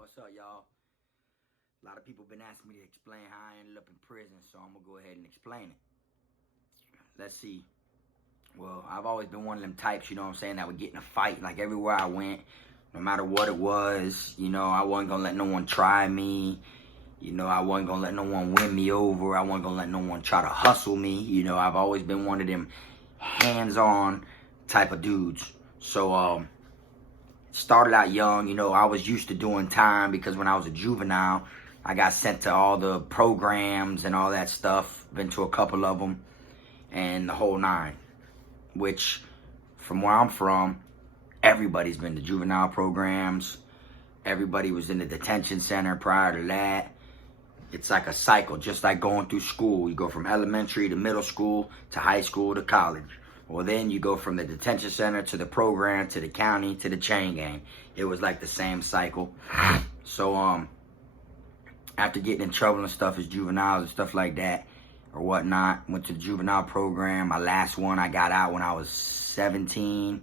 What's up, y'all? A lot of people been asking me to explain how I ended up in prison, so I'm gonna go ahead and explain it. Let's see. Well, I've always been one of them types, you know what I'm saying, that would get in a fight. Like everywhere I went, no matter what it was, I wasn't gonna let no one try me. I wasn't gonna let no one win me over. I wasn't gonna let no one try to hustle me. I've always been one of them hands-on type of dudes. So, started out young, I was used to doing time because when I was a juvenile, I got sent to all the programs and all that stuff. Been to a couple of them and the whole nine, which from where I'm from, everybody's been to juvenile programs. Everybody was in the detention center prior to that. It's like a cycle, just like going through school. You go from elementary to middle school to high school to college. Well, then you go from the detention center to the program to the county to the chain gang. It was like the same cycle. So, after getting in trouble and stuff as juveniles and stuff like that or whatnot, went to the juvenile program. My last one, I got out when I was 17.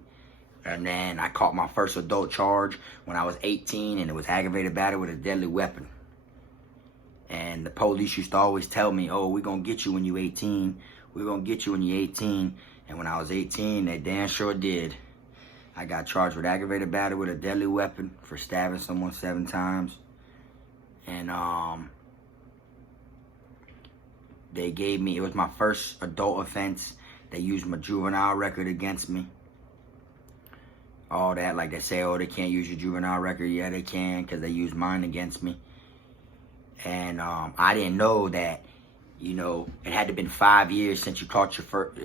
And then I caught my first adult charge when I was 18, and it was aggravated battery with a deadly weapon. And the police used to always tell me, oh, we're going to get you when you're 18. We're going to get you when you're 18. And when I was 18, they damn sure did. I got charged with aggravated battery with a deadly weapon for stabbing someone 7 times. And they gave me, it was my first adult offense. They used my juvenile record against me. All that, like they say, oh, they can't use your juvenile record. Yeah, they can, because they used mine against me. And I didn't know that, it had to been 5 years since you caught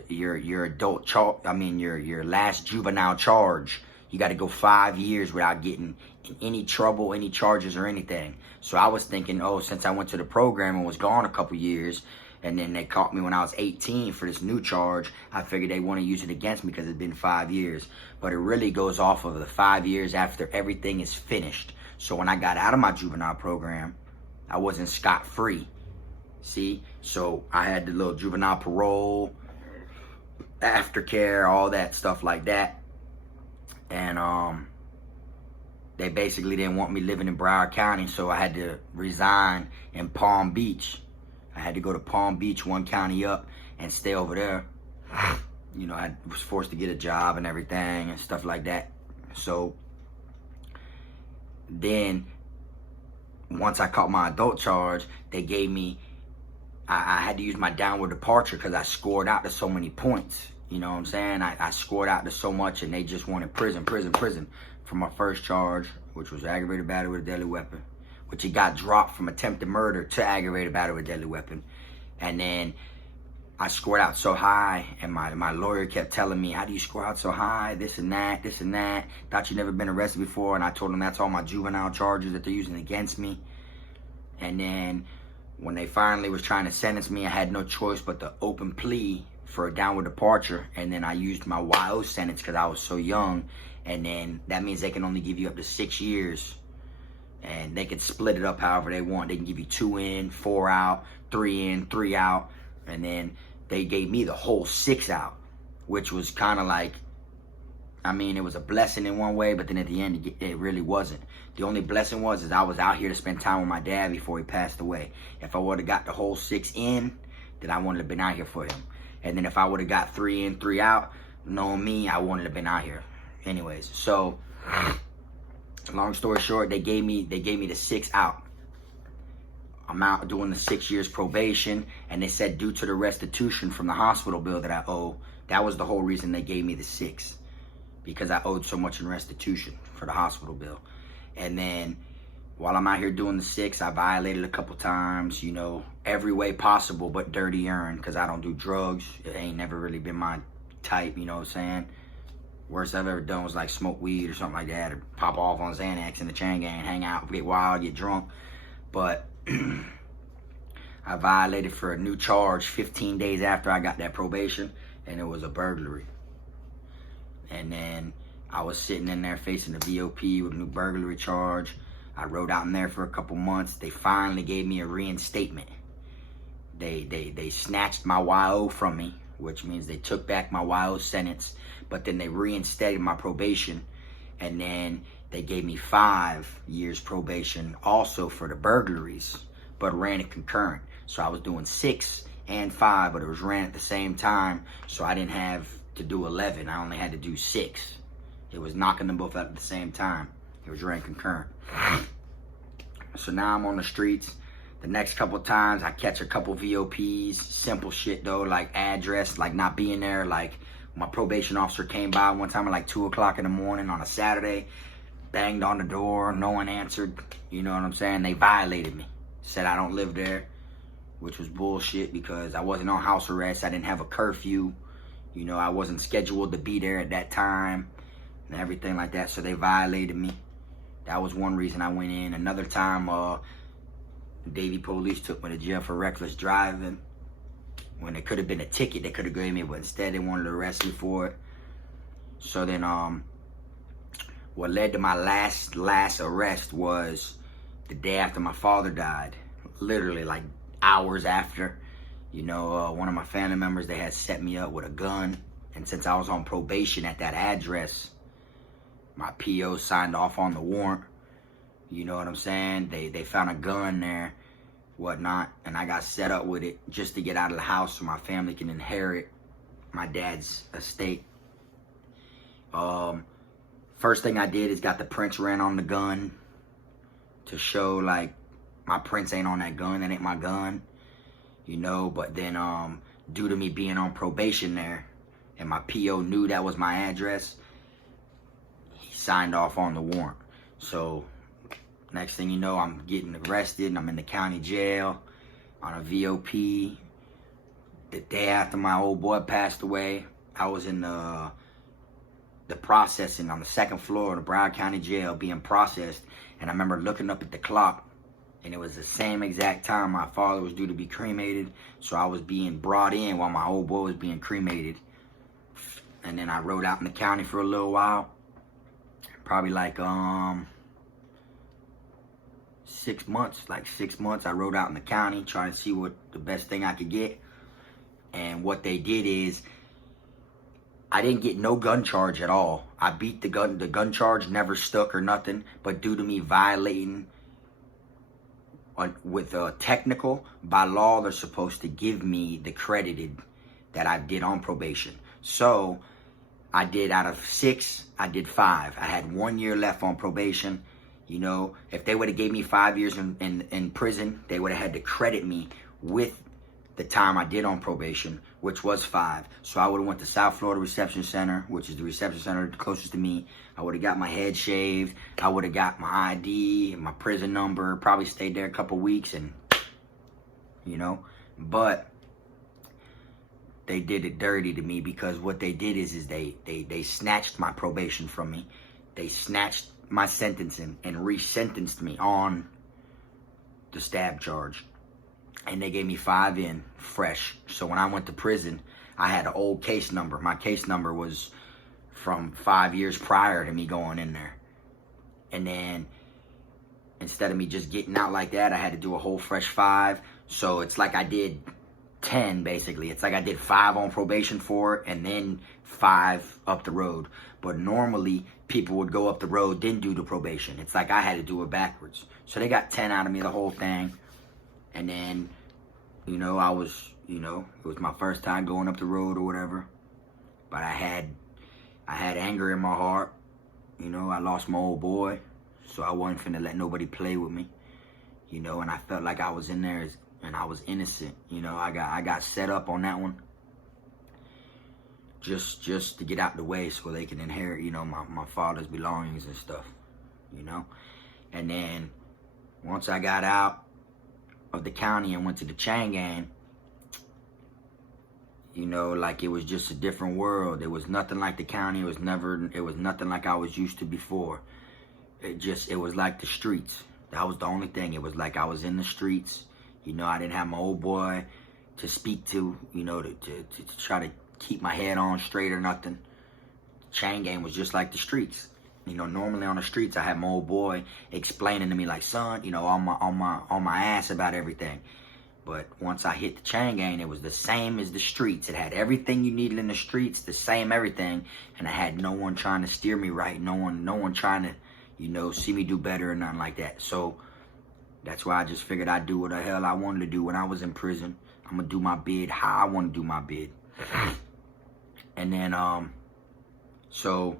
your adult charge. Your last juvenile charge. You got to go 5 years without getting in any trouble, any charges or anything. So I was thinking, oh, since I went to the program and was gone a couple years, and then they caught me when I was 18 for this new charge, I figured they want to use it against me because it's been 5 years. But it really goes off of the 5 years after everything is finished. So when I got out of my juvenile program, I wasn't scot-free. See? So I had the little juvenile parole, aftercare, all that stuff like that. And they basically didn't want me living in Broward County, so I had to resign in Palm Beach. I had to go to Palm Beach, one county up, and stay over there. I was forced to get a job and everything and stuff like that. So then once I caught my adult charge, they gave me, I had to use my downward departure because I scored out to so many points. You know what I'm saying? I scored out to so much, and they just wanted prison for my first charge, which was aggravated battery with a deadly weapon, which it got dropped from attempted murder to aggravated battery with a deadly weapon. And then I scored out so high, and my lawyer kept telling me, how do you score out so high? This and that. Thought you'd never been arrested before. And I told him that's all my juvenile charges that they're using against me. And then when they finally was trying to sentence me, I had no choice but to open plea for a downward departure. And then I used my YO sentence because I was so young. And then that means they can only give you up to 6 years. And they could split it up however they want. They can give you 2 in, 4 out, 3 in, 3 out. And then they gave me the whole 6 out, which was kind of like, it was a blessing in one way, but then at the end, it really wasn't. The only blessing was I was out here to spend time with my dad before he passed away. If I would have got the whole 6 in, then I wouldn't have been out here for him. And then if I would have got 3 in, 3 out, knowing me, I wouldn't have been out here. Anyways, so long story short, they gave me the 6 out. I'm out doing the 6 years probation, and they said due to the restitution from the hospital bill that I owe, that was the whole reason they gave me the 6, because I owed so much in restitution for the hospital bill. And then while I'm out here doing the 6, I violated a couple times, every way possible but dirty urine, because I don't do drugs. It ain't never really been my type, you know what I'm saying? Worst I've ever done was like smoke weed or something like that, or pop off on Xanax in the chain gang, hang out, get wild, get drunk. But I violated for a new charge 15 days after I got that probation, and it was a burglary. And then I was sitting in there facing the VOP with a new burglary charge. I rode out in there for a couple months. They finally gave me a reinstatement. They snatched my YO from me, which means they took back my YO sentence, but then they reinstated my probation. And then They gave me 5 years probation also for the burglaries, but ran it concurrent. So I was doing 6 and 5, but it was ran at the same time. So I didn't have to do 11. I only had to do 6. It was knocking them both out at the same time. It was ran concurrent. So now I'm on the streets. The next couple times I catch a couple VOPs, simple shit though, like address, like not being there. Like my probation officer came by one time at like 2 o'clock in the morning on a Saturday, banged on the door, no one answered. You know what I'm saying? They violated me. Said I don't live there, which was bullshit because I wasn't on house arrest. I didn't have a curfew. You know, I wasn't scheduled to be there at that time and everything like that. So they violated me. That was one reason I went in. Another time, Davie police took me to jail for reckless driving. When it could have been a ticket, they could have gave me, but instead they wanted to arrest me for it. So then, what led to my last arrest was the day after my father died. Literally, like hours after. You know, one of my family members, they had set me up with a gun. And since I was on probation at that address, my PO signed off on the warrant. You know what I'm saying? They found a gun there, whatnot, and I got set up with it just to get out of the house so my family can inherit my dad's estate. First thing I did is got the prints ran on the gun to show like my prints ain't on that gun, that ain't my gun. You know, but then due to me being on probation there and my PO knew that was my address, he signed off on the warrant. So next thing you know, I'm getting arrested and I'm in the county jail on a VOP. The day after my old boy passed away, I was in the processing on the 2nd floor of the Broward County Jail being processed. And I remember looking up at the clock and it was the same exact time my father was due to be cremated. So I was being brought in while my old boy was being cremated. And then I rode out in the county for a little while. Probably like 6 months, like 6 months. I rode out in the county trying to see what the best thing I could get. And what they did is, I didn't get no gun charge at all. I beat the gun charge never stuck or nothing. But due to me violating with a technical, by law, they're supposed to give me the credited that I did on probation. So I did, out of 6, I did 5. I had 1 year left on probation. You know, if they would have gave me 5 years in prison, they would have had to credit me with the time I did on probation, which was 5. So I would have went to South Florida Reception Center, which is the reception center closest to me. I would have got my head shaved. I would have got my ID, my prison number, probably stayed there a couple weeks and, you know. But they did it dirty to me because what they did is they snatched my probation from me. They snatched my sentencing and re-sentenced me on the stab charge. And they gave me 5 in, fresh. So when I went to prison, I had an old case number. My case number was from 5 years prior to me going in there. And then instead of me just getting out like that, I had to do a whole fresh 5. So it's like I did 10 basically. It's like I did 5 on probation for it and then 5 up the road. But normally people would go up the road, then do the probation. It's like I had to do it backwards. So they got 10 out of me, the whole thing. And then, you know, I was, you know, it was my first time going up the road or whatever. But I had anger in my heart. You know, I lost my old boy. So I wasn't finna let nobody play with me. You know, and I felt like I was in there and I was innocent. You know, I got set up on that one. Just to get out the way so they can inherit, you know, my father's belongings and stuff. You know? And then once I got out of the county and went to the chain gang, you know, like it was just a different world. It was nothing like the county. It was nothing like I was used to before. It was like the streets. That was the only thing. It was like I was in the streets. You know, I didn't have my old boy to speak to, you know, to try to keep my head on straight or nothing. Chain gang was just like the streets. You know, normally on the streets, I had my old boy explaining to me like, son, you know, on my ass about everything. But once I hit the chain gang, it was the same as the streets. It had everything you needed in the streets, the same everything, and I had no one trying to steer me right. No one trying to, you know, see me do better or nothing like that. So that's why I just figured I'd do what the hell I wanted to do when I was in prison. I'm gonna do my bid how I want to do my bid. And then, so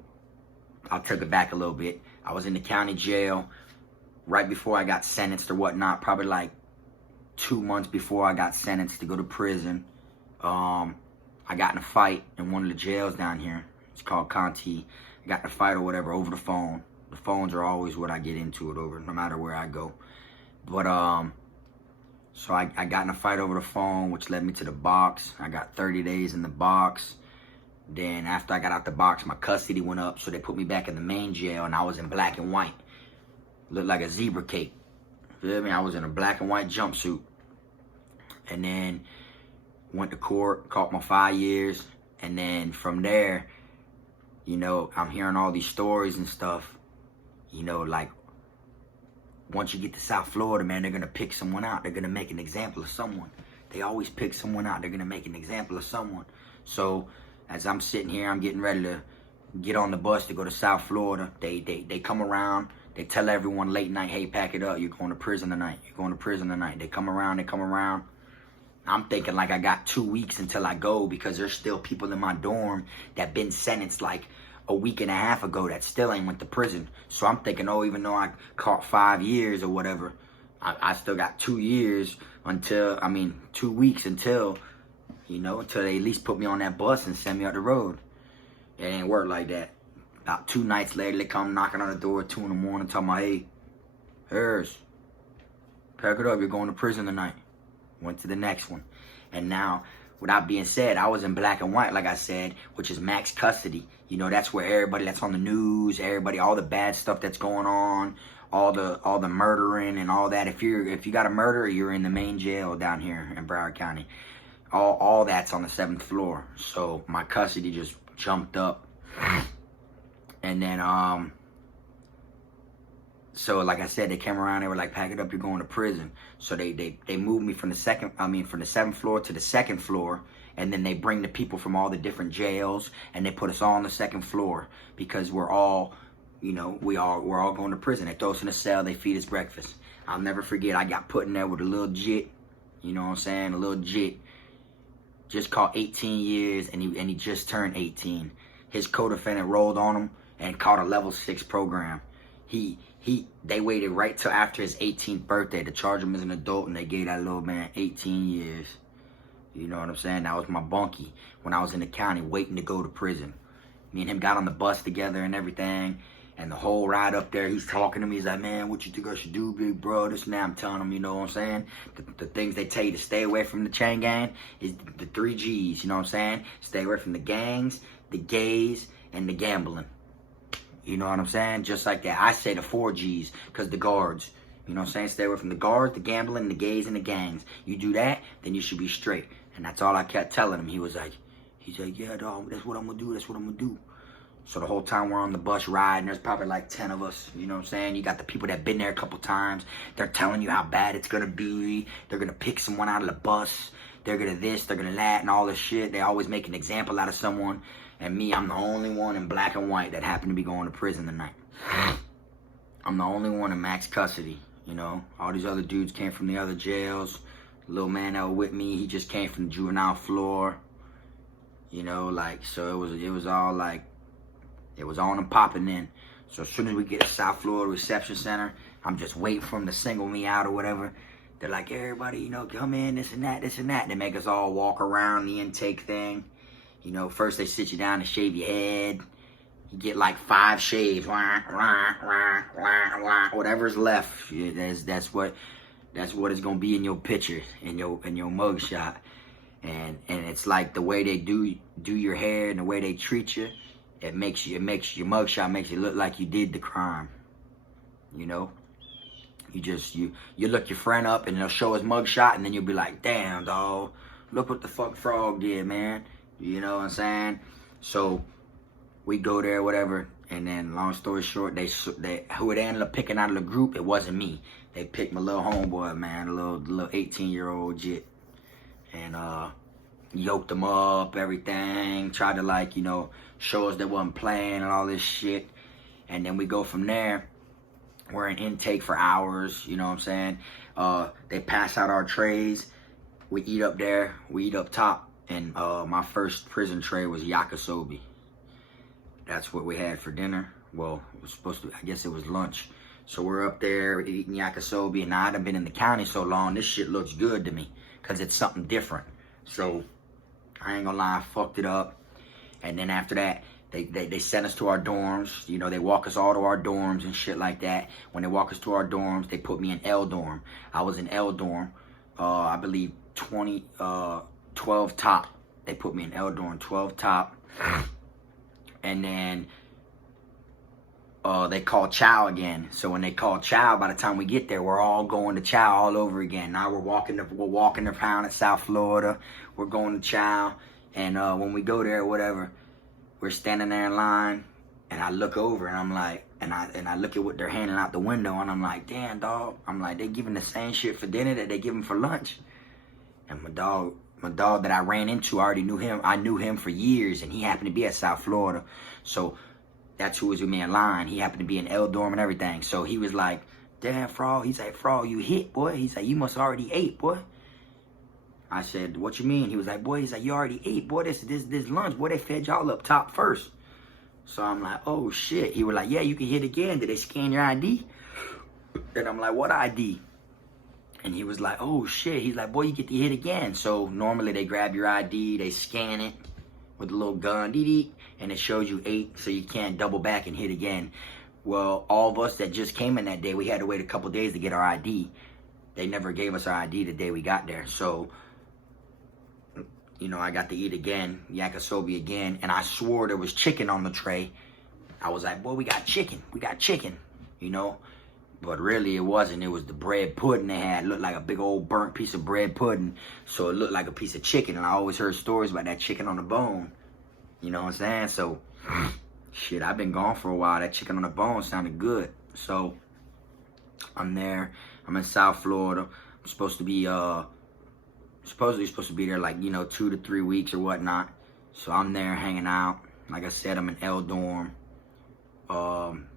I'll take it back a little bit. I was in the county jail right before I got sentenced or whatnot, probably like 2 months before I got sentenced to go to prison. I got in a fight in one of the jails down here. It's called Conti. I got in a fight or whatever over the phone. The phones are always what I get into it over, no matter where I go. But, so I got in a fight over the phone, which led me to the box. I got 30 days in the box. Then after I got out the box, my custody went up, so they put me back in the main jail, and I was in black and white. Looked like a zebra cake. Feel me? I was in a black and white jumpsuit. And then went to court, caught my 5 years. And then from there, you know, I'm hearing all these stories and stuff. You know, like, once you get to South Florida, man, they're going to pick someone out. They're going to make an example of someone. They always pick someone out. They're going to make an example of someone. So as I'm sitting here, I'm getting ready to get on the bus to go to South Florida. They come around. They tell everyone late night, hey, pack it up. You're going to prison tonight. You're going to prison tonight. They come around. I'm thinking like I got 2 weeks until I go, because there's still people in my dorm that been sentenced like a week and a half ago that still ain't went to prison. So I'm thinking, oh, even though I caught 5 years or whatever, I still got 2 years until, 2 weeks until, you know, until they at least put me on that bus and send me out the road. It ain't work like that. About 2 nights later, they come knocking on the door at 2 in the morning, talking about, hey, Harris, pack it up, you're going to prison tonight. Went to the next one. And now, with that being said, I was in black and white, like I said, which is max custody. You know, that's where everybody that's on the news, everybody, all the bad stuff that's going on, all the murdering and all that. If you got a murder, you're in the main jail down here in Broward County. All that's on the 7th floor. So my custody just jumped up. And then so like I said, they came around, they were like, pack it up, you're going to prison. So they moved me from the 7th floor to the 2nd floor, and then they bring the people from all the different jails and they put us all on the 2nd floor, because we're all, you know, we're all going to prison. They throw us in a cell, they feed us breakfast. I'll never forget, I got put in there with a little jit, you know what I'm saying, a little jit. Just caught 18 years, and he just turned 18. His co-defendant rolled on him and caught a level 6 program. They waited right till after his 18th birthday to charge him as an adult, and they gave that little man 18 years. You know what I'm saying? That was my bunkie when I was in the county waiting to go to prison. Me and him got on the bus together and everything, and the whole ride up there, he's talking to me. He's like, man, what you think I should do, big bro? This and that. I'm telling him, you know what I'm saying? The things they tell you to stay away from the chain gang is the 3 G's, you know what I'm saying? Stay away from the gangs, the gays, and the gambling. You know what I'm saying? Just like that. I say the 4 G's, because the guards. You know what I'm saying? Stay away from the guards, the gambling, the gays, and the gangs. You do that, then you should be straight. And that's all I kept telling him. He's like, yeah, dog, that's what I'm going to do. That's what I'm going to do. So the whole time we're on the bus riding, there's probably like 10 of us. You know what I'm saying? You got the people that been there a couple times. They're telling you how bad it's going to be. They're going to pick someone out of the bus. They're going to this, they're going to that, and all this shit. They always make an example out of someone. And me, I'm the only one in black and white that happened to be going to prison tonight. I'm the only one in max custody, you know. All these other dudes came from the other jails. The little man that was with me, he just came from the juvenile floor. You know, like, so it was all like, it was on and popping in. So as soon as we get to South Florida Reception Center, I'm just waiting for them to single me out or whatever. They're like, everybody, you know, come in, this and that, this and that. They make us all walk around the intake thing. You know, first they sit you down and shave your head. You get like 5 shaves. Whatever's left, that's what is gonna be in your picture, in your mug shot. And it's like the way they do your hair and the way they treat you, it makes your mug shot makes you look like you did the crime. You know? You look your friend up and they'll show his mug shot, and then you'll be like, damn, dog, look what the fuck Frog did, man. You know what I'm saying? So we go there, whatever, and then long story short, they who they ended up picking out of the group, it wasn't me. They picked my little homeboy, man, a little 18-year-old jit, and yoked him up, everything, tried to, like, you know, show us they wasn't playing and all this shit. And then we go from there, We're in intake for hours, you know what I'm saying? They pass out our trays. We eat up there. We eat up top. And my first prison tray was yakisobe. That's what we had for dinner. Well, it was supposed to, I guess it was lunch. So we're up there eating yakisobe. And I hadn't been in the county so long, this shit looks good to me. Because it's something different. So, I ain't gonna lie, I fucked it up. And then after that, they sent us to our dorms. You know, they walk us all to our dorms and shit like that. When they walk us to our dorms, they put me in L dorm. I was in L dorm, I believe 12 top. They put me in L dorm, 12 top. And then they call chow again. So when they call chow, by the time we get there, we're all going to chow all over again. Now we're walking around at South Florida. We're going to chow. And when we go there, whatever, we're standing there in line, and I look over, and I'm like, and I look at what they're handing out the window, and I'm like, damn, dog. I'm like, they giving the same shit for dinner that they give them for lunch. And my dog that I ran into, I already knew him. I knew him for years, and he happened to be at South Florida. So that's who was with me in line. He happened to be in L dorm and everything. So he was like, damn, Frog. He's like, Frog, you hit, boy. He's like, you must already ate, boy. I said, what you mean? He was like, boy, he's like, you already ate, boy, this lunch, boy, they fed y'all up top first. So I'm like, oh, shit. He was like, yeah, you can hit again. Did they scan your ID? And I'm like, what ID? And he was like, oh, shit. He's like, boy, you get to hit again. So normally they grab your ID, they scan it with a little gun, and it shows you 8, so you can't double back and hit again. Well, all of us that just came in that day, we had to wait a couple days to get our ID. They never gave us our ID the day we got there. So, you know, I got to eat again, yakisobe again, and I swore there was chicken on the tray. I was like, boy, we got chicken, you know? But really it wasn't. It was the bread pudding they had. It looked like a big old burnt piece of bread pudding, so it looked like a piece of chicken, and I always heard stories about that chicken on the bone. You know what I'm saying? So, shit, I've been gone for a while. That chicken on the bone sounded good. So, I'm there. I'm in South Florida. I'm supposed to be, supposedly supposed to be there like, you know, 2 to 3 weeks or whatnot. So I'm there hanging out. Like I said, I'm in L dorm.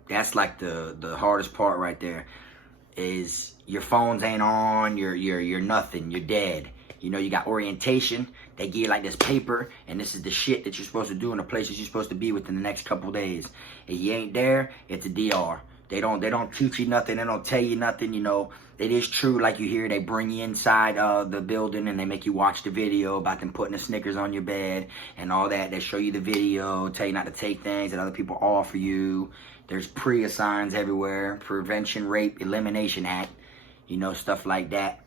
That's like the hardest part right there, is your phones ain't on, you're nothing, you're dead. You know, you got orientation. They give you like this paper, and this is the shit that you're supposed to do in the places you're supposed to be within the next couple days. If you ain't there, it's a DR. They don't teach you nothing. They don't tell you nothing. You know, it is true, like you hear, they bring you inside the building and they make you watch the video about them putting the Snickers on your bed and all that. They show you the video, tell you not to take things that other people offer you. There's PREA signs everywhere, Prevention Rape Elimination Act, you know, stuff like that.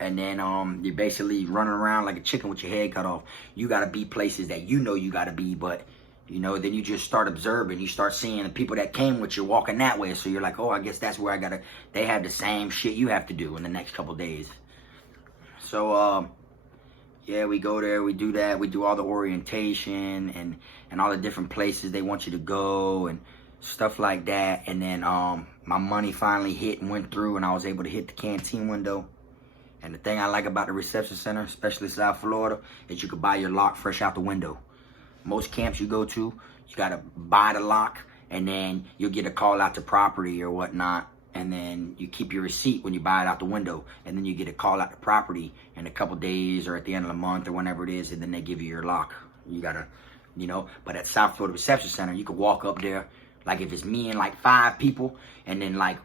And then you're basically running around like a chicken with your head cut off. You got to be places that you know you got to be, but you know, then you just start observing. You start seeing the people that came with you walking that way. So you're like, oh, I guess that's where I got to. They have the same shit you have to do in the next couple days. So, yeah, we go there. We do that. We do all the orientation and all the different places they want you to go and stuff like that. And then my money finally hit and went through, and I was able to hit the canteen window. And the thing I like about the reception center, especially South Florida, is you can buy your lock fresh out the window. Most camps you go to, you gotta buy the lock, and then you'll get a call out to property or whatnot, and then you keep your receipt when you buy it out the window, and then you get a call out to property in a couple days or at the end of the month or whenever it is, and then they give you your lock. You gotta, you know, but at South Florida Reception Center, you can walk up there, like if it's me and like 5 people, and then like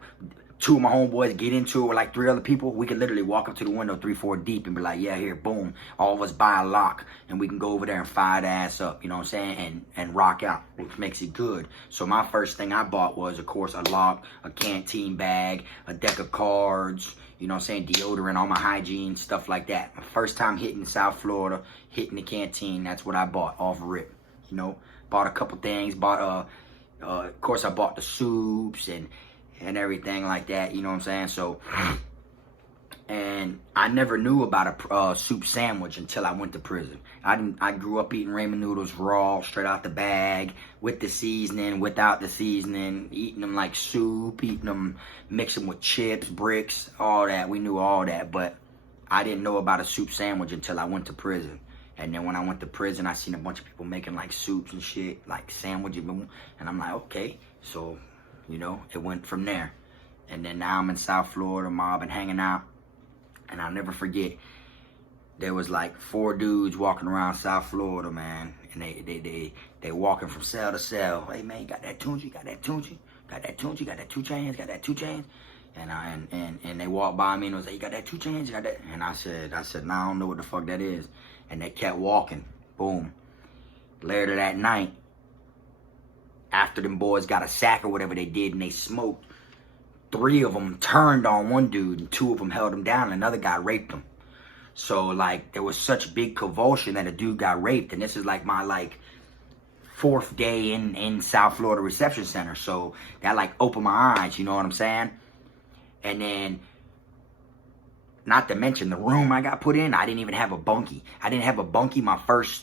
2 of my homeboys get into it with like 3 other people, we can literally walk up to the window 3, 4 deep and be like, yeah, here, boom. All of us buy a lock, and we can go over there and fire the ass up, you know what I'm saying, and rock out, which makes it good. So my first thing I bought was, of course, a lock, a canteen bag, a deck of cards, you know what I'm saying, deodorant, all my hygiene, stuff like that. My first time hitting South Florida, hitting the canteen, that's what I bought off rip, you know. Bought a couple things, bought, of course, I bought the soups and everything like that, you know what I'm saying? So, and I never knew about a soup sandwich until I went to prison. I grew up eating ramen noodles raw, straight out the bag, with the seasoning, without the seasoning, eating them like soup, eating them, mixing with chips, bricks, all that. We knew all that, but I didn't know about a soup sandwich until I went to prison. And then when I went to prison, I seen a bunch of people making like soups and shit, like sandwiches, and I'm like, okay, so You know, it went from there. And then now I'm in South Florida, mob and hanging out. And I'll never forget, there was like 4 dudes walking around South Florida, man. And they walking from cell to cell. Hey man, you got that Tunchi? Got that Tunchi? Got that Tunchi? Got that 2 Chainz? Got that 2 Chainz? And they walked by me and was like, you got that 2 Chainz? You got that? And I said, nah, I don't know what the fuck that is. And they kept walking. Boom. Later that night, after them boys got a sack or whatever they did and they smoked, 3 of them turned on one dude and 2 of them held him down and another guy raped him. So like there was such big convulsion that a dude got raped, and this is like my like 4th day in South Florida Reception Center. So that like opened my eyes, you know what I'm saying? And then, not to mention the room I got put in, I didn't even have a bunkie. I didn't have a bunkie my first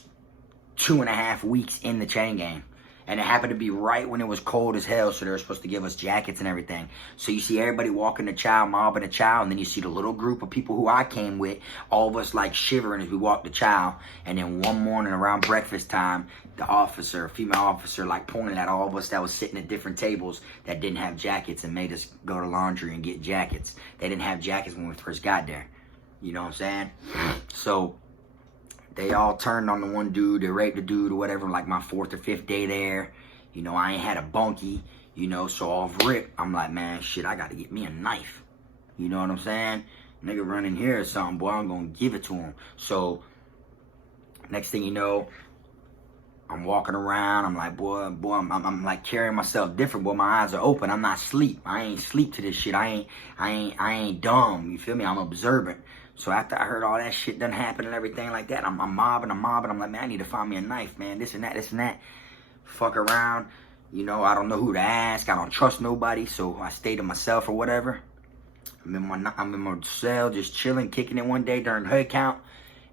2.5 weeks in the chain gang. And it happened to be right when it was cold as hell, so they were supposed to give us jackets and everything. So you see everybody walking the chow, mobbing the chow, and then you see the little group of people who I came with, all of us like shivering as we walked the chow. And then one morning around breakfast time, the officer, female officer, like pointed at all of us that was sitting at different tables that didn't have jackets and made us go to laundry and get jackets. They didn't have jackets when we first got there. You know what I'm saying? So they all turned on the one dude, they raped the dude or whatever, like my 4th or 5th day there. You know, I ain't had a bunkie, you know, so off rip, I'm like, man, shit, I gotta get me a knife. You know what I'm saying? Nigga run in here or something, boy, I'm gonna give it to him. So, next thing you know, I'm walking around, I'm like, boy, I'm like carrying myself different, boy, my eyes are open, I'm not asleep. I ain't sleep to this shit, I ain't dumb, you feel me? I'm observant. So after I heard all that shit done happen and everything like that, I'm mobbing. I'm like, man, I need to find me a knife, man. This and that. Fuck around. You know, I don't know who to ask. I don't trust nobody. So I stay to myself or whatever. I'm in my cell just chilling, kicking it one day during hood count.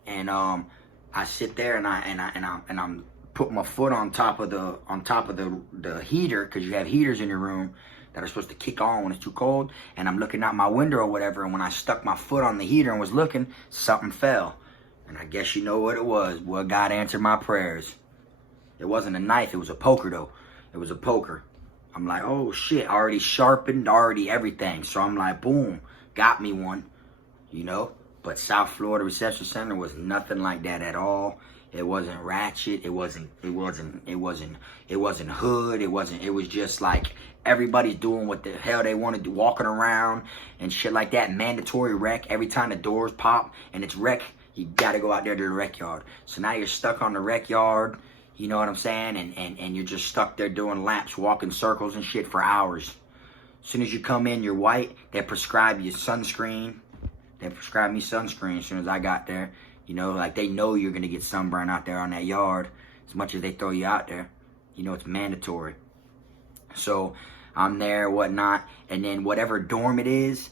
And I sit there and I'm putting my foot on top of the heater, because you have heaters in your room that are supposed to kick on when it's too cold, and I'm looking out my window or whatever, and when I stuck my foot on the heater and was looking, something fell. And I guess you know what it was. Well, God answered my prayers. It wasn't a knife, it was a poker though. It was a poker. I'm like, oh shit, already sharpened, already everything. So I'm like, boom, got me one, you know? But South Florida Reception Center was nothing like that at all. It wasn't ratchet. It wasn't hood. It was just like everybody's doing what the hell they want to do, walking around and shit like that. Mandatory rec. Every time the doors pop and it's rec, you gotta go out there to the rec yard. So now you're stuck on the rec yard, you know what I'm saying? And you're just stuck there doing laps, walking circles and shit for hours. As soon as you come in, you're white. They prescribe you sunscreen. They prescribed me sunscreen as soon as I got there. You know, like they know you're going to get sunburn out there on that yard as much as they throw you out there. You know, it's mandatory. So I'm there, whatnot. And then whatever dorm it is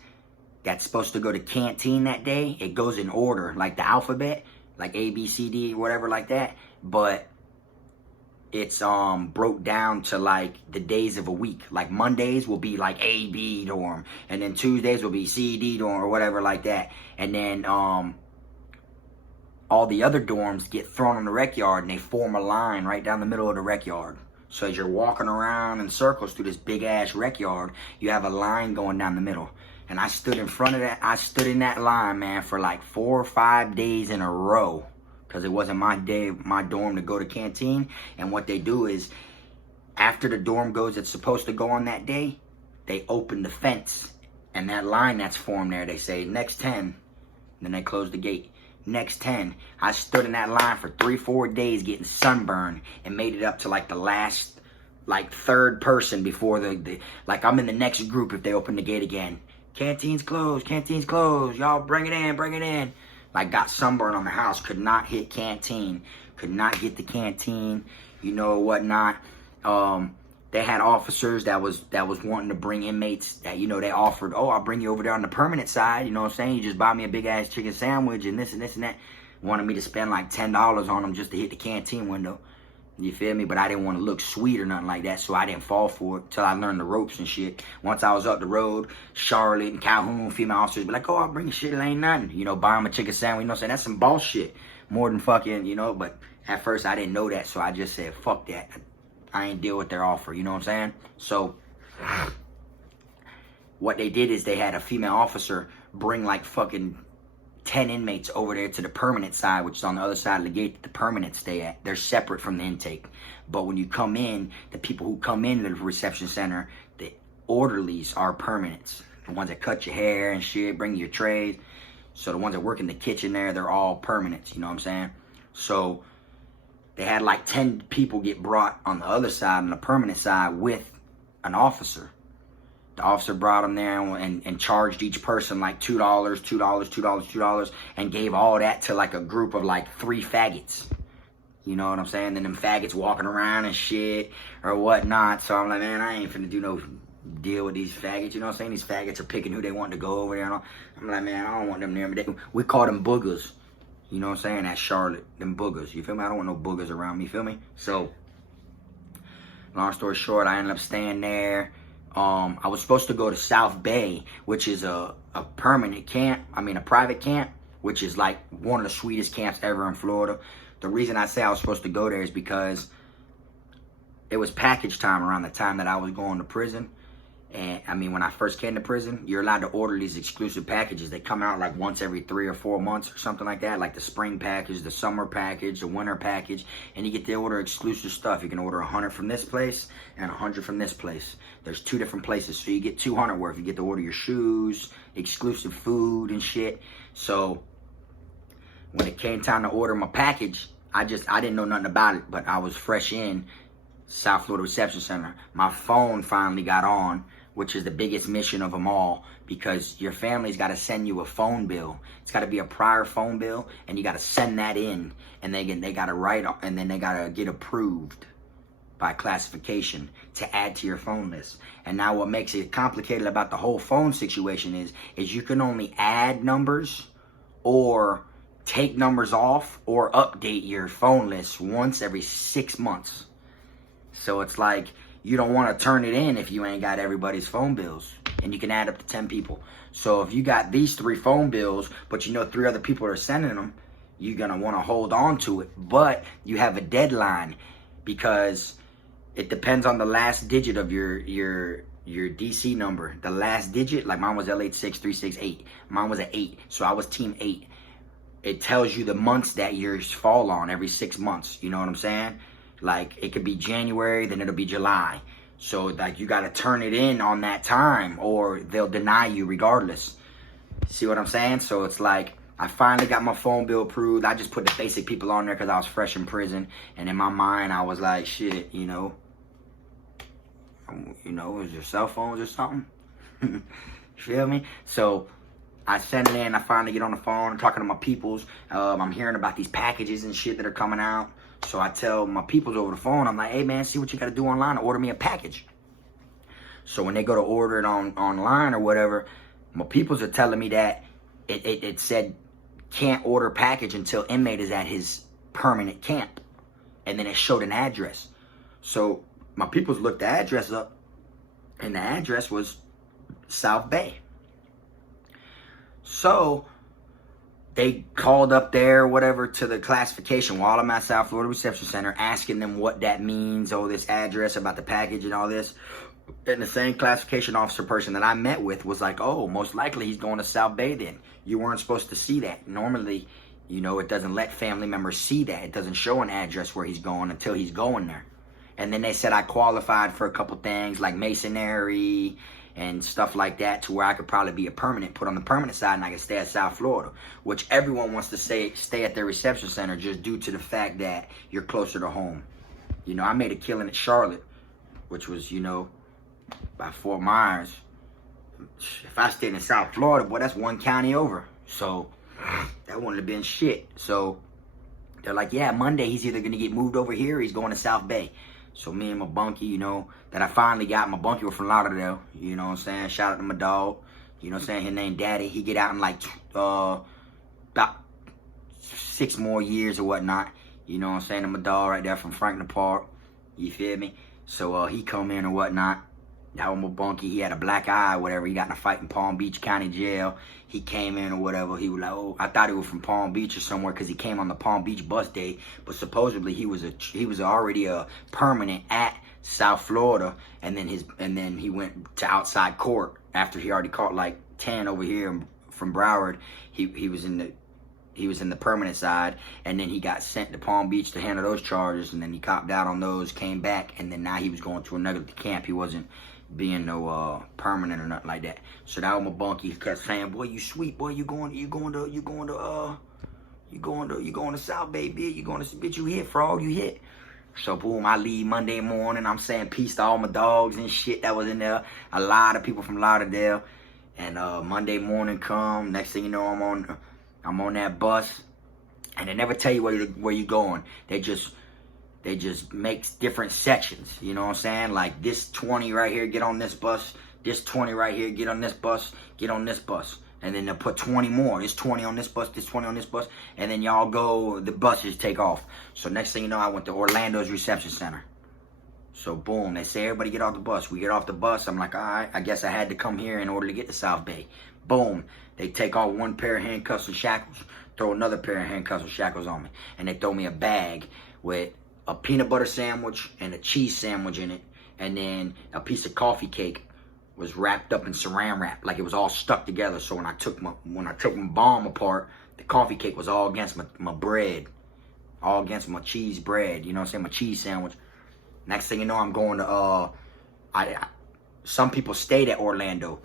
that's supposed to go to canteen that day, it goes in order, like the alphabet, like A, B, C, D, whatever like that. But it's broke down to like the days of a week. Like Mondays will be like A, B dorm. And then Tuesdays will be C, D dorm or whatever like that. And then all the other dorms get thrown in the rec yard and they form a line right down the middle of the rec yard. So as you're walking around in circles through this big ass rec yard, you have a line going down the middle. And I stood in front of that. I stood in that line, man, for like 4 or 5 days in a row. Because it wasn't my day, my dorm to go to canteen. And what they do is, after the dorm goes that's supposed to go on that day, they open the fence. And that line that's formed there, they say, next 10. Then they close the gate. Next 10. I stood in that line for 3-4 days getting sunburned and made it up to like the last, like 3rd person before the like I'm in the next group if they open the gate again. Canteen's closed, y'all bring it in. Like got sunburned on the house, could not hit canteen, could not get the canteen, you know, whatnot. They had officers that was wanting to bring inmates that, you know, they offered, oh, I'll bring you over there on the permanent side, you know what I'm saying? You just buy me a big ass chicken sandwich and this and that. Wanted me to spend like $10 on them just to hit the canteen window. You feel me? But I didn't want to look sweet or nothing like that, so I didn't fall for it till I learned the ropes and shit. Once I was up the road, Charlotte and Calhoun, female officers be like, oh, I'll bring you shit, it ain't nothing. You know, buy them a chicken sandwich, you know what I'm saying? That's some boss shit. More than fucking, you know, but at first I didn't know that, so I just said, fuck that. I ain't deal with their offer, you know what I'm saying? So What they did is they had a female officer bring like fucking 10 inmates over there to the permanent side, which is on the other side of the gate that the permanents stay at. They're separate from the intake. But when you come in, the people who come into the reception center, the orderlies are permanents. The ones that cut your hair and shit, bring you your trays. So the ones that work in the kitchen there, they're all permanents, you know what I'm saying? So they had like 10 people get brought on the other side, on the permanent side, with an officer. The officer brought them there and charged each person like $2, $2, $2, $2, and gave all that to like a group of like 3 faggots. You know what I'm saying? Then them faggots walking around and shit or whatnot. So I'm like, man, I ain't finna do no deal with these faggots. You know what I'm saying? These faggots are picking who they want to go over there and all. I'm like, man, I don't want them there. We call them boogers. You know what I'm saying? At Charlotte, them boogers. You feel me? I don't want no boogers around me. You feel me? So, long story short, I ended up staying there. I was supposed to go to South Bay, which is a permanent camp. I mean, a private camp, which is like one of the sweetest camps ever in Florida. The reason I say I was supposed to go there is because it was package time around the time that I was going to prison. And I mean, when I first came to prison, you're allowed to order these exclusive packages. They come out like once every 3 or 4 months or something like that. Like the spring package, the summer package, the winter package. And you get to order exclusive stuff. You can order 100 from this place and 100 from this place. There's 2 different places. So you get 200 worth. You get to order your shoes, exclusive food and shit. So when it came time to order my package, I didn't know nothing about it. But I was fresh in South Florida Reception Center. My phone finally got on, which is the biggest mission of them all, because your family's got to send you a phone bill. It's got to be a prior phone bill, and you got to send that in, and they got to write, and then they got to get approved by classification to add to your phone list. And now what makes it complicated about the whole phone situation is you can only add numbers or take numbers off or update your phone list once every 6 months. So it's like, you don't want to turn it in if you ain't got everybody's phone bills. And you can add up to 10 people. So if you got these 3 phone bills, but you know 3 other people are sending them, you're going to want to hold on to it. But you have a deadline, because it depends on the last digit of your DC number. The last digit, like mine was L86368. Mine was an 8. So I was team 8. It tells you the months that yours fall on every 6 months. You know what I'm saying? Like, it could be January, then it'll be July. So, like, you got to turn it in on that time, or they'll deny you regardless. See what I'm saying? So, it's like, I finally got my phone bill approved. I just put the basic people on there because I was fresh in prison. And in my mind, I was like, shit, you know, is your cell phones or something? You feel me? So, I send it in. I finally get on the phone. I'm talking to my peoples. I'm hearing about these packages and shit that are coming out. So I tell my peoples over the phone, I'm like, hey man, see what you got to do online to order me a package. So when they go to order it online or whatever, my peoples are telling me that it said can't order package until inmate is at his permanent camp. And then it showed an address. So my peoples looked the address up, and the address was South Bay. So they called up there, whatever, to the classification while I'm at South Florida Reception Center, asking them what that means, oh, this address about the package and all this. And the same classification officer person that I met with was like, oh, most likely he's going to South Bay then. You weren't supposed to see that. Normally, you know, it doesn't let family members see that. It doesn't show an address where he's going until he's going there. And then they said I qualified for a couple things like masonry and stuff like that, to where I could probably be put on the permanent side, and I could stay at South Florida, which everyone wants to stay at their reception center just due to the fact that you're closer to home. You know, I made a killing at Charlotte, which was, you know, by Fort Myers. If I stayed in South Florida, boy, that's 1 county over. So that wouldn't have been shit. So they're like, yeah, Monday he's either going to get moved over here or he's going to South Bay. So me and my bunkie, you know, that I finally got, my bunkie was from Lauderdale, you know what I'm saying? Shout out to my dog, you know what I'm saying? His name Daddy. He get out in like about 6 more years or whatnot. You know what I'm saying? I'm a dog right there from Franklin Park. You feel me? So he come in or whatnot. That was my bunkie. He had a black eye or whatever. He got in a fight in Palm Beach County Jail. He came in or whatever. He was like, oh, I thought he was from Palm Beach or somewhere because he came on the Palm Beach bus day. But supposedly he was already a permanent at South Florida, and then he went to outside court after he already caught like 10 over here from Broward. He was in the permanent side, and then he got sent to Palm Beach to handle those charges, and then he copped out on those, came back, and then now he was going to another camp. He wasn't being no permanent or nothing like that. So that was my bunkie. He kept saying, "Boy, you sweet, boy, you going to South Bay, bitch. You going to, bitch, you hit, frog, you hit." So boom, I leave Monday morning. I'm saying peace to all my dogs and shit that was in there. A lot of people from Lauderdale. And Monday morning come. Next thing you know, I'm on that bus, and they never tell you where you going. They just make different sections. You know what I'm saying? Like this 20 right here, get on this bus. This 20 right here, get on this bus. Get on this bus. And then they'll put 20 more. This 20 on this bus, this 20 on this bus. And then y'all go, the buses take off. So next thing you know, I went to Orlando's reception center. So boom, they say everybody get off the bus. We get off the bus. I'm like, all right, I guess I had to come here in order to get to South Bay. Boom, they take off one pair of handcuffs and shackles, throw another pair of handcuffs and shackles on me. And they throw me a bag with a peanut butter sandwich and a cheese sandwich in it. And then a piece of coffee cake was wrapped up in saran wrap, like it was all stuck together. So when I took my bomb apart, the coffee cake was all against my bread, all against my cheese bread. You know what I'm saying? My cheese sandwich. Next thing you know, I'm going to some people stayed at Orlando,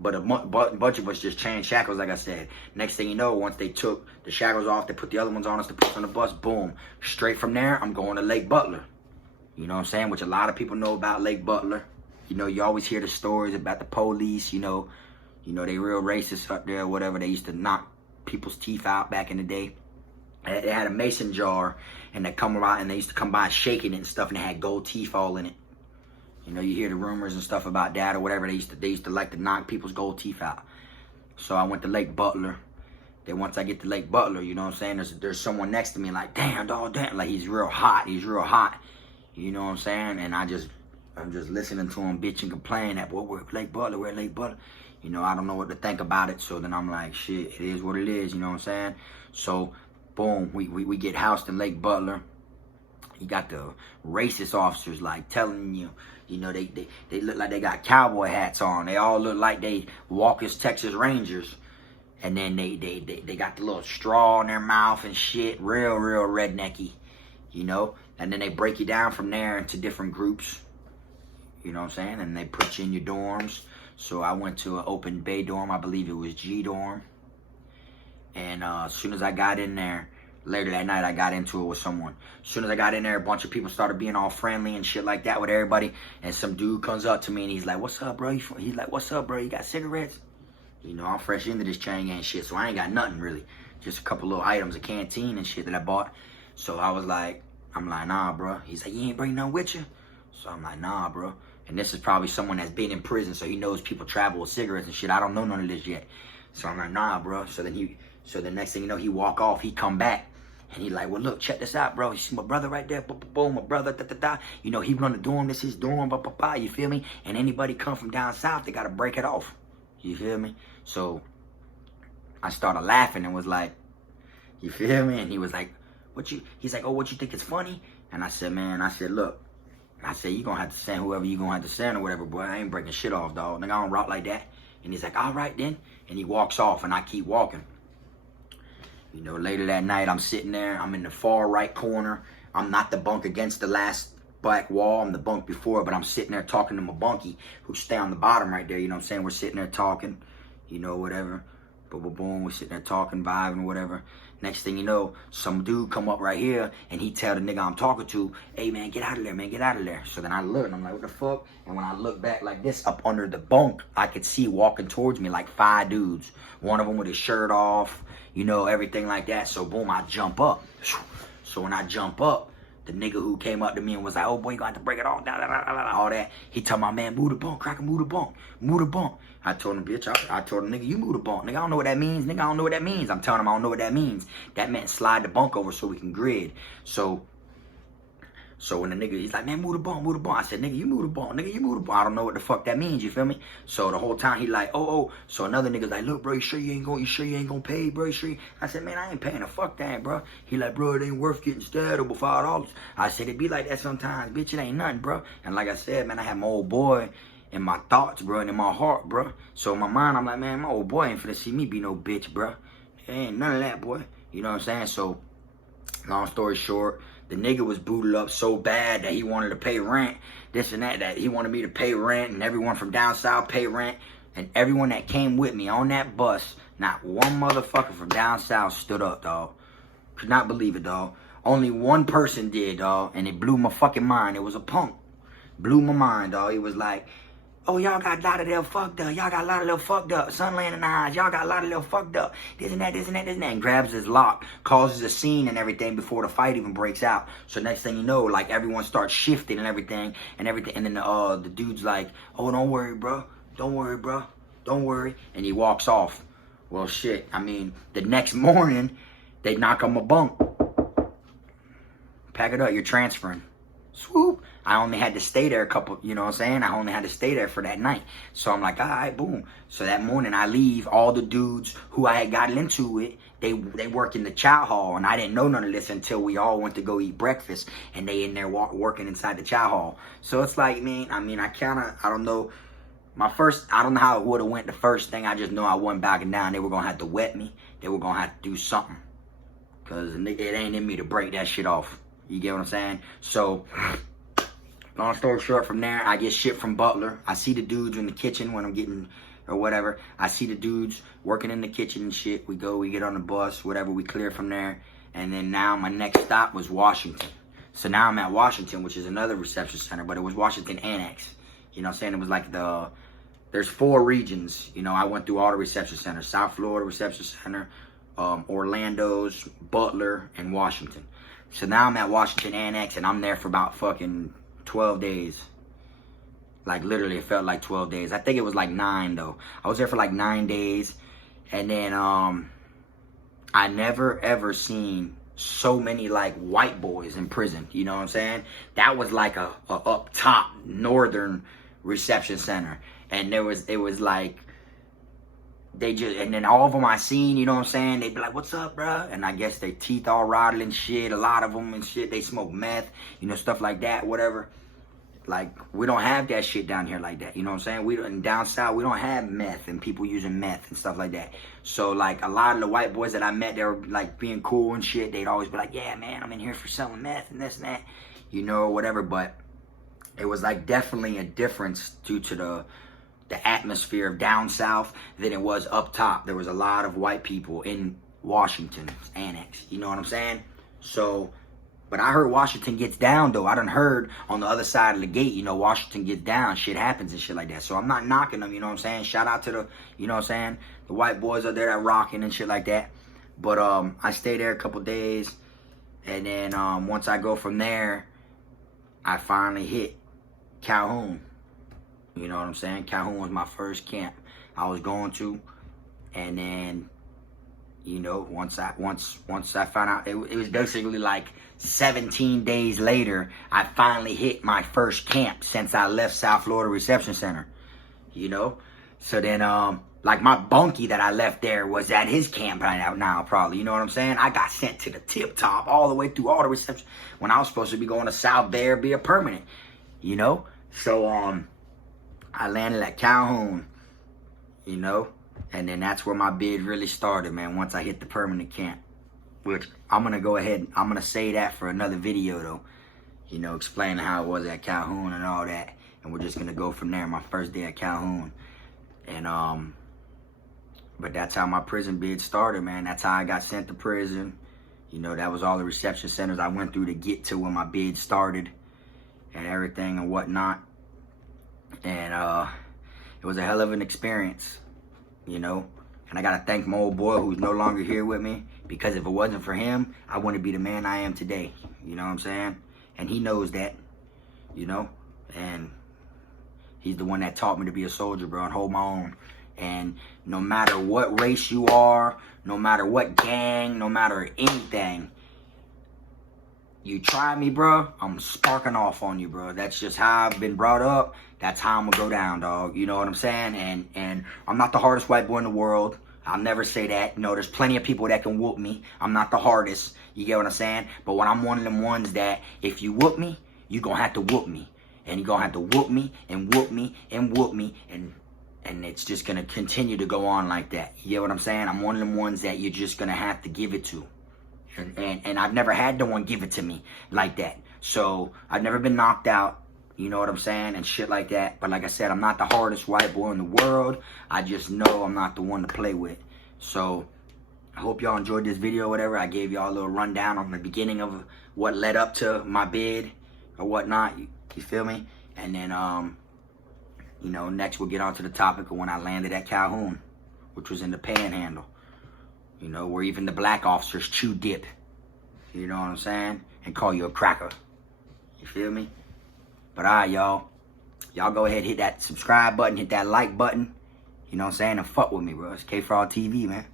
but a bunch of us just changed shackles, like I said. Next thing you know, once they took the shackles off, they put the other ones on us to put us on the bus. Boom, straight from there, I'm going to Lake Butler. You know what I'm saying? Which a lot of people know about Lake Butler. You know, you always hear the stories about the police, you know, they real racist up there or whatever. They used to knock people's teeth out back in the day. They had a mason jar, and they come around, and they used to come by shaking it and stuff, and they had gold teeth all in it. You know, you hear the rumors and stuff about that or whatever. They used to like to knock people's gold teeth out. So I went to Lake Butler. Then once I get to Lake Butler, you know what I'm saying, there's someone next to me like, damn, dog, damn. Like, he's real hot. You know what I'm saying? And I'm just listening to him bitch and complain that, boy, we're Lake Butler. You know, I don't know what to think about it. So then I'm like, shit, it is what it is. You know what I'm saying? So, boom, we get housed in Lake Butler. You got the racist officers like telling you, you know, they look like they got cowboy hats on. They all look like they walk as Texas Rangers. And then they got the little straw in their mouth and shit. Real rednecky, you know. And then they break you down from there into different groups. You know what I'm saying? And they put you in your dorms. So I went to an open bay dorm. I believe it was G dorm. And as soon as I got in there, later that night I got into it with someone. As soon as I got in there, a bunch of people started being all friendly and shit like that with everybody. And some dude comes up to me and he's like, "What's up, bro?" He's like, "What's up, bro? You got cigarettes?" You know, I'm fresh into this chain gang shit, so I ain't got nothing really. Just a couple little items, a canteen and shit that I bought. So I'm like, nah, bro. He's like, "You ain't bring nothing with you?" So I'm like, nah, bro. And this is probably someone that's been in prison, so he knows people travel with cigarettes and shit. I don't know none of this yet. So I'm like, nah, bro. So the next thing you know, he walk off, he come back, and he like, "Well, look, check this out, bro. You see my brother right there? Boom, my brother, da-da-da. You know, he run the dorm, this his dorm, you feel me? And anybody come from down south, they gotta break it off. You feel me?" So I started laughing and was like, you feel me? And he was like, he's like, "Oh, what you think is funny?" And I said, look, you gonna have to send whoever you gonna have to send or whatever, boy. I ain't breaking shit off, dog. Nigga, I don't rock like that. And he's like, "All right, then." And he walks off, and I keep walking. You know, later that night, I'm sitting there. I'm in the far right corner. I'm not the bunk against the last black wall. I'm the bunk before, but I'm sitting there talking to my bunkie who stay on the bottom right there. You know what I'm saying? We're sitting there talking, you know, whatever. Boom, we're sitting there talking, vibing, whatever. Next thing you know, some dude come up right here, and he tell the nigga I'm talking to, "Hey, man, get out of there, man, get out of there." So then I look, and I'm like, what the fuck? And when I look back like this, up under the bunk, I could see walking towards me like 5 dudes. One of them with his shirt off, you know, everything like that. So boom, I jump up. So when I jump up, the nigga who came up to me and was like, "Oh, boy, you got to break it off," all that. He told my man, "Move the bunk, Cracker, move the bunk, move the bunk." I told him, bitch, I told him, "Nigga, you move the bunk. Nigga, I don't know what that means. Nigga, I don't know what that means." I'm telling him I don't know what that means. That meant slide the bunk over so we can grid. So So when the nigga, he's like, man, move the ball, move the ball. I said, nigga, you move the ball, nigga, you move the ball. I don't know what the fuck that means, you feel me? So the whole time he like, oh. So another nigga's like, look, bro, you sure you ain't gonna pay, bro? You sure I said, man, I ain't paying the fuck that, bro. He like, bro, it ain't worth getting stabbed over $5. I said, it be like that sometimes, bitch, it ain't nothing, bro. And like I said, man, I had my old boy in my thoughts, bro, and in my heart, bro. So in my mind, I'm like, man, my old boy ain't finna see me be no bitch, bro. Ain't none of that, boy. You know what I'm saying? So, long story short, the nigga was booted up so bad that he wanted to pay rent, this and that he wanted me to pay rent, and everyone from down south pay rent, and everyone that came with me on that bus, not one motherfucker from down south stood up, dog. Could not believe it, dog. Only one person did, dog, and it blew my fucking mind. It was a punk. Blew my mind, dog. He was like, oh, y'all got Lauderdale fucked up. Y'all got Lauderdale fucked up. Sunland and Eyes. Y'all got Lauderdale fucked up. This and that, this and that, this and that. And grabs his lock. Causes a scene and everything before the fight even breaks out. So next thing you know, like, everyone starts shifting and everything. And then the dude's like, oh, don't worry, bro. Don't worry, bro. Don't worry. And he walks off. Well, shit. I mean, the next morning, they knock on my bunk. Pack it up. You're transferring. Swoop. I only had to stay there a couple, you know what I'm saying? I only had to stay there for that night. So I'm like, all right, boom. So that morning I leave, all the dudes who I had gotten into it, they work in the chow hall. And I didn't know none of this until we all went to go eat breakfast. And they in there working inside the chow hall. So it's like, man, I mean, I don't know. I don't know how it would have went the first thing. I just know I wasn't backing down. They were going to have to wet me. They were going to have to do something. Because it ain't in me to break that shit off. You get what I'm saying? So, long story short, from there, I get shit from Butler. I see the dudes in the kitchen when I'm getting, or whatever. I see the dudes working in the kitchen and shit. We get on the bus, whatever. We clear from there. And then now my next stop was Washington. So now I'm at Washington, which is another reception center, but it was Washington Annex. You know what I'm saying? It was like there's 4 regions. You know, I went through all the reception centers. South Florida Reception Center, Orlando's, Butler, and Washington. So now I'm at Washington Annex, and I'm there for about fucking 12 days. Like, literally, it felt like 12 days. I think it was like 9, though. I was there for like 9 days. And then, I never, ever seen so many, like, white boys in prison. You know what I'm saying? That was like a up top northern reception center. And it was like, and then all of them I seen, you know what I'm saying? They'd be like, what's up, bruh? And I guess their teeth all rattling shit. A lot of them and shit. They smoke meth, you know, stuff like that, whatever. Like, we don't have that shit down here like that. You know what I'm saying? Down south, we don't have meth and people using meth and stuff like that. So, like, a lot of the white boys that I met, they were, like, being cool and shit. They'd always be like, yeah, man, I'm in here for selling meth and this and that, you know, whatever. But it was, like, definitely a difference due to the atmosphere of down south than it was up top. There was a lot of white people in Washington Annex. You know what I'm saying? So, but I heard Washington gets down, though. I done heard on the other side of the gate, you know, Washington gets down. Shit happens and shit like that. So I'm not knocking them, you know what I'm saying? Shout out to the, you know what I'm saying? The white boys up there that rocking and shit like that. But I stayed there a couple days. And then once I go from there, I finally hit Calhoun. You know what I'm saying? Calhoun was my first camp I was going to. And then, you know, once I found out, it was basically like 17 days later, I finally hit my first camp since I left South Florida Reception Center. You know? So then, like, my bunkie that I left there was at his camp right now, probably. You know what I'm saying? I got sent to the tip top all the way through all the reception when I was supposed to be going to South Bear, be a permanent. You know? So, I landed at Calhoun, you know, and then that's where my bid really started, man, once I hit the permanent camp, which I'm going to go ahead, I'm going to say that for another video, though, you know, explaining how it was at Calhoun and all that, and we're just going to go from there, my first day at Calhoun, and, but that's how my prison bid started, man. That's how I got sent to prison. You know, that was all the reception centers I went through to get to when my bid started and everything and whatnot. And it was a hell of an experience, you know. And I got to thank my old boy who's no longer here with me, because if it wasn't for him, I wouldn't be the man I am today. You know what I'm saying? And he knows that, you know. And he's the one that taught me to be a soldier, bro, and hold my own. And no matter what race you are, no matter what gang, no matter anything, you try me, bro, I'm sparking off on you, bro. That's just how I've been brought up. That's how I'm gonna go down, dog. You know what I'm saying? And I'm not the hardest white boy in the world. I'll never say that. You know, there's plenty of people that can whoop me. I'm not the hardest. You get what I'm saying? But when I'm one of them ones that if you whoop me, you gonna have to whoop me. And you're gonna have to whoop me and whoop me and whoop me, and it's just gonna continue to go on like that. You get what I'm saying? I'm one of them ones that you're just gonna have to give it to. And I've never had no one give it to me like that. So I've never been knocked out, you know what I'm saying, and shit like that. But like I said, I'm not the hardest white boy in the world. I just know I'm not the one to play with. So I hope y'all enjoyed this video or whatever. I gave y'all a little rundown on the beginning of what led up to my bid or whatnot. You feel me? And then, you know, next we'll get on to the topic of when I landed at Calhoun, which was in the Panhandle. You know, where even the black officers chew dip. You know what I'm saying? And call you a cracker. You feel me? But alright, y'all. Y'all go ahead, hit that subscribe button, hit that like button. You know what I'm saying? And fuck with me, bro. It's K Fraud TV, man.